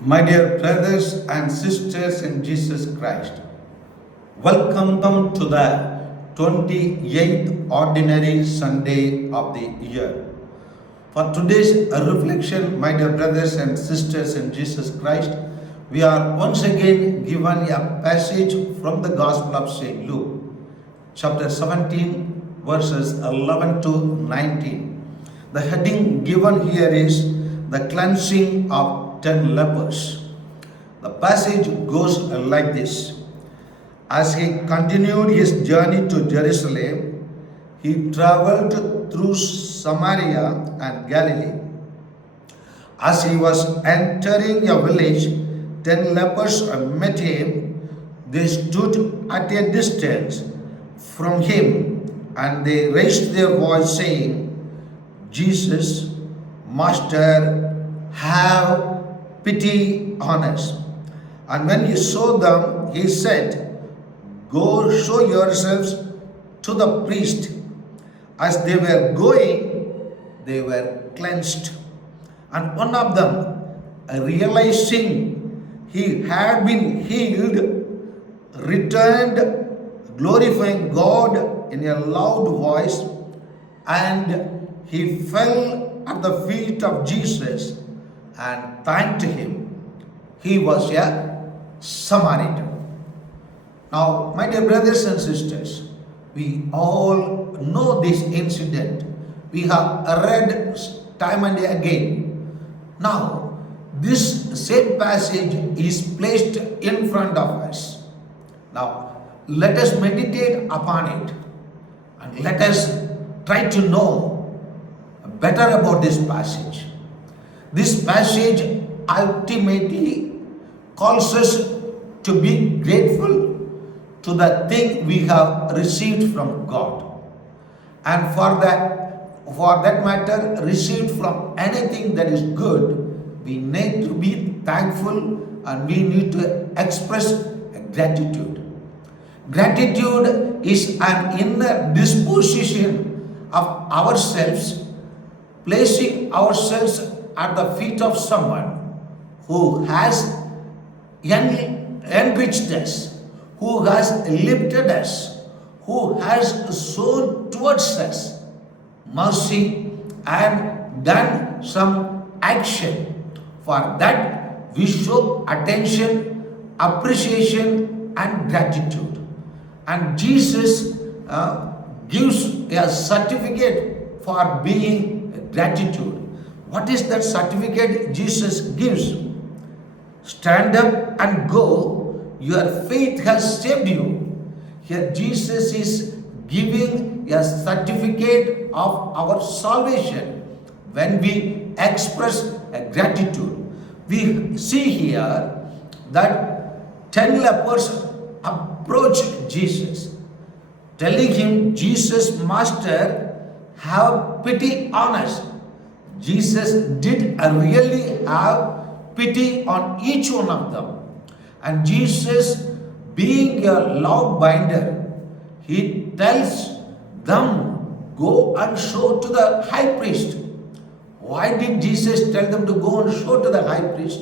My dear brothers and sisters in Jesus Christ, welcome them to the 28th Ordinary Sunday of the year. For today's reflection, my dear brothers and sisters in Jesus Christ, we are once again given a passage from the Gospel of St. Luke, chapter 17, verses 11 to 19. The heading given here is the cleansing of 10 lepers. The passage goes like this. As he continued his journey to Jerusalem, he traveled through Samaria and Galilee. As he was entering a village, 10 lepers met him. They stood at a distance from him and they raised their voice, saying, Jesus, Master, have pity on us. And when he saw them, he said, Go show yourselves to the priest. As they were going, they were cleansed. And one of them, realizing he had been healed, returned, glorifying God in a loud voice, and he fell at the feet of Jesus and thanked him. He was a Samaritan. Now, my dear brothers and sisters, we all know this incident. We have read time and again. Now, this same passage is placed in front of us. Now, let us meditate upon it and let us try to know better about this passage. This passage ultimately calls us to be grateful to the thing we have received from God, and for that matter, received from anything that is good, we need to be thankful and we need to express gratitude. Gratitude is an inner disposition of ourselves, placing ourselves at the feet of someone who has enriched us, who has lifted us, who has shown towards us mercy and done some action. For that, we show attention, appreciation, and gratitude. And Jesus gives a certificate for being gratitude. What is that certificate Jesus gives? Stand up and go. Your faith has saved you. Here Jesus is giving a certificate of our salvation when we express a gratitude. We see here that 10 lepers approach Jesus, telling him, Jesus, Master, have pity on us. Jesus did really have pity on each one of them. And Jesus, being a law binder, he tells them, go and show to the high priest. Why did Jesus tell them to go and show to the high priest?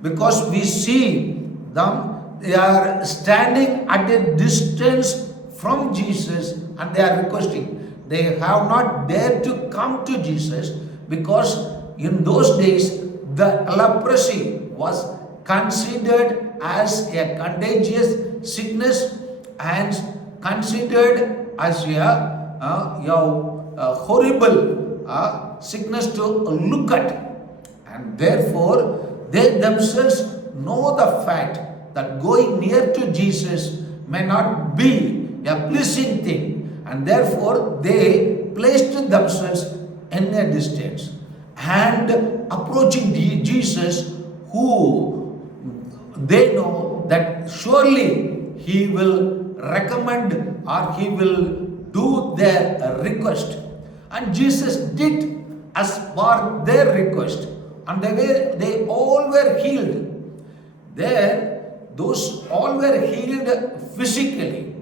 Because we see them, they are standing at a distance from Jesus and they are requesting. They have not dared to come to Jesus because in those days the leprosy was considered as a contagious sickness and considered as a horrible sickness to look at. And therefore, they themselves know the fact that going near to Jesus may not be a pleasing thing. And therefore, they placed themselves in a distance and approaching Jesus, who they know that surely he will recommend or he will do their request. And Jesus did as per their request, and they all were healed. There, those all were healed physically,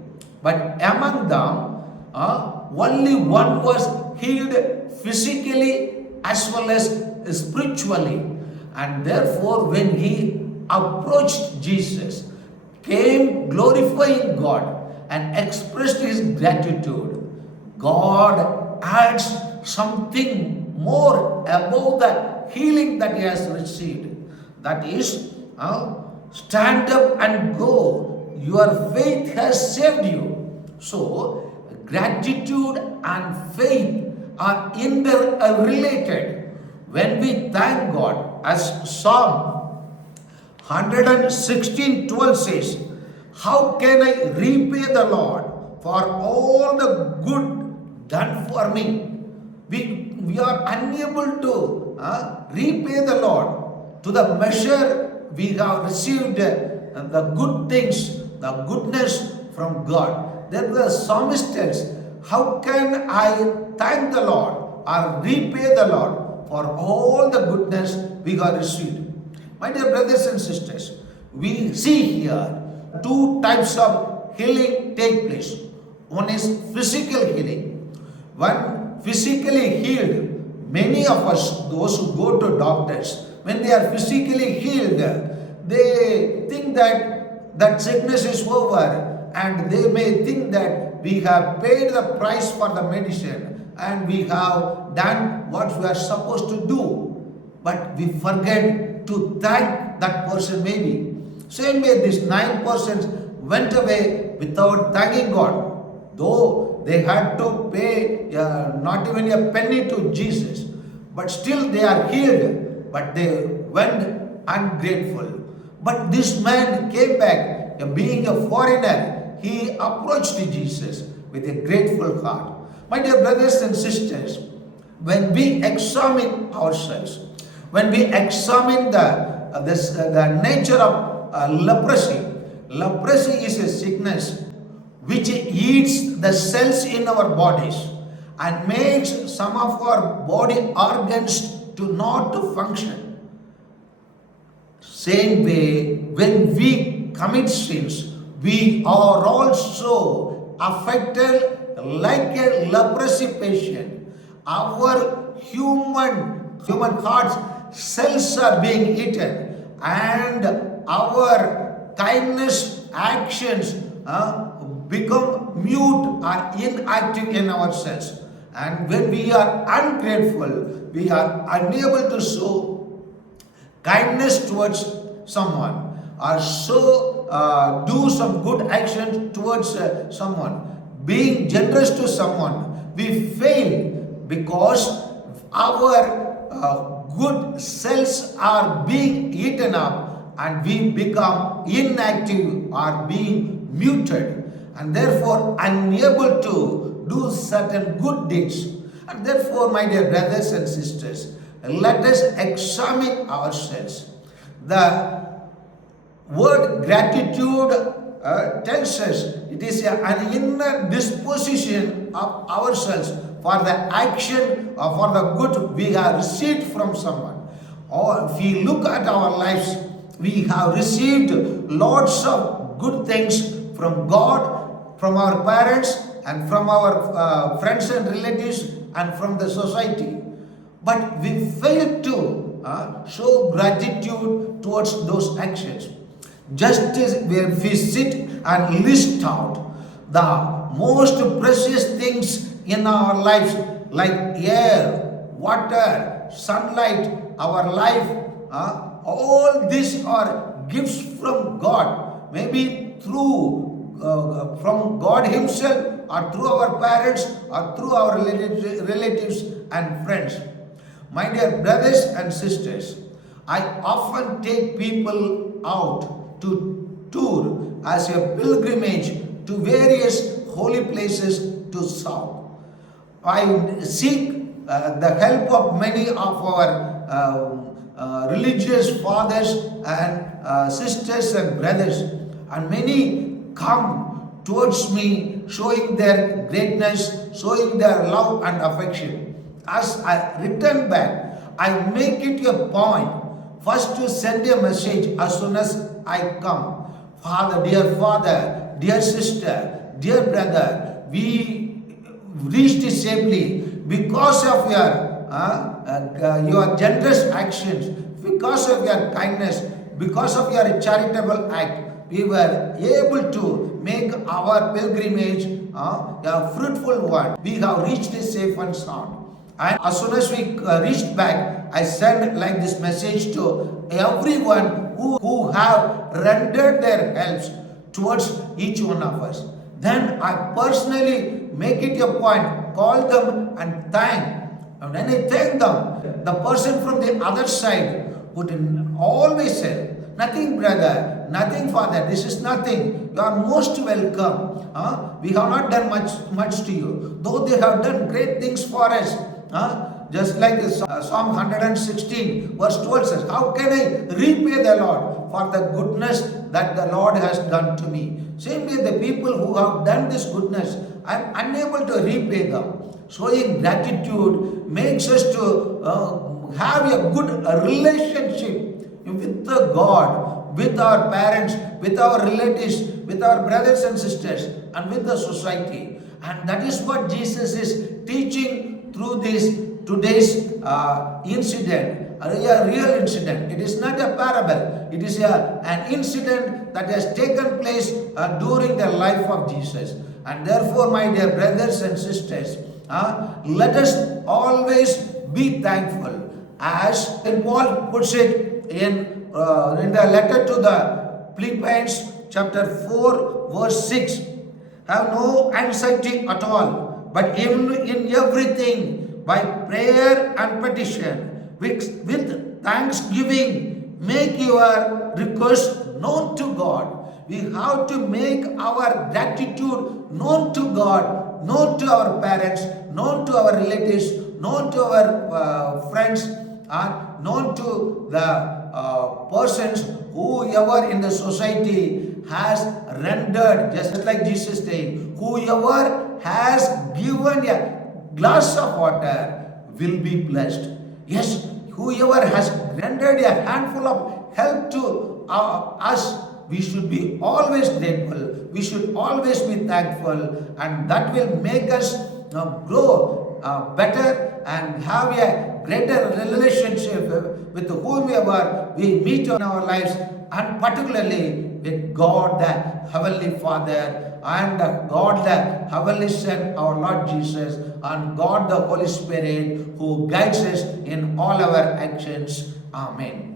but among them, only one was healed physically as well as spiritually. And therefore, when he approached Jesus, came glorifying God, and expressed his gratitude, God adds something more above the healing that he has received. That is, stand up and go. Your faith has saved you. So, gratitude and faith are interrelated. When we thank God, as Psalm 116:12 says, how can I repay the Lord for all the good done for me? We are unable to repay the Lord to the measure we have received the good things, the goodness from God. Then the psalmist tells, how can I thank the Lord or repay the Lord for all the goodness we have received? My dear brothers and sisters, we see here two types of healing take place. One is physical healing. One physically healed, many of us, those who go to doctors, when they are physically healed, they think that that sickness is over, and they may think that we have paid the price for the medicine and we have done what we are supposed to do. But we forget to thank that person maybe. Same way, these 9 persons went away without thanking God, though they had to pay not even a penny to Jesus, but still they are healed, but they went ungrateful. But this man came back, being a foreigner, he approached Jesus with a grateful heart. My dear brothers and sisters, when we examine ourselves, when we examine the nature of leprosy, leprosy is a sickness which eats the cells in our bodies and makes some of our body organs to not to function. Same way, when we commit sins, we are also affected like a leprosy patient. Our human hearts cells are being eaten, and our kindness actions become mute or inactive in ourselves. And when we are ungrateful, we are unable to show kindness towards someone or do some good action towards someone. Being generous to someone, we fail because our good cells are being eaten up and we become inactive or being muted, and therefore unable to do certain good deeds. And therefore, my dear brothers and sisters, let us examine ourselves. The word gratitude tells us it is an inner disposition of ourselves for the action or for the good we have received from someone. Or if we look at our lives, we have received lots of good things from God, from our parents, and from our friends and relatives, and from the society. But we fail to show gratitude towards those actions. Just as when we sit and list out the most precious things in our lives, like air, water, sunlight, our life, all these are gifts from God, maybe through from God Himself, or through our parents, or through our relatives and friends. My dear brothers and sisters, I often take people out to tour as a pilgrimage to various holy places to serve. I seek the help of many of our religious fathers and sisters and brothers, and many come towards me showing their greatness, showing their love and affection. As I return back, I make it a point first to send a message as soon as I come. Father, dear sister, dear brother, we reached safely because of your generous actions, because of your kindness. because of your charitable act, we were able to make our pilgrimage a fruitful one. We have reached it safe and sound. And as soon as we reached back, I sent like this message to everyone who have rendered their helps towards each one of us. Then I personally make it a point, call them and thank. And when I thank them, the person from the other side would always say, nothing brother, nothing father, this is nothing. You are most welcome. We have not done much to you. Though they have done great things for us. Just like Psalm 116 verse 12 says, how can I repay the Lord for the goodness that the Lord has done to me? Same way the people who have done this goodness, I am unable to repay them. Showing gratitude makes us to have a good relationship with the God, with our parents, with our relatives, with our brothers and sisters, and with the society. And that is what Jesus is teaching through this today's incident, a real incident. It is not a parable. It is an incident that has taken place during the life of Jesus. And therefore, my dear brothers and sisters, let us always be thankful. As Paul puts it in the letter to the Philippians chapter 4 verse 6, have no anxiety at all, but in everything by prayer and petition with thanksgiving make your request known to God. We have to make our gratitude known to God, known to our parents, known to our relatives, known to our friends, and known to the persons whoever in the society has rendered, just like Jesus said, whoever has given a glass of water will be blessed. Yes, whoever has rendered a handful of help to us, we should be always grateful. We should always be thankful, and that will make us grow better and have a greater relationship with whomever we meet in our lives, and particularly with God the Heavenly Father, and God the Heavenly Son, our Lord Jesus, and God the Holy Spirit who guides us in all our actions. Amen.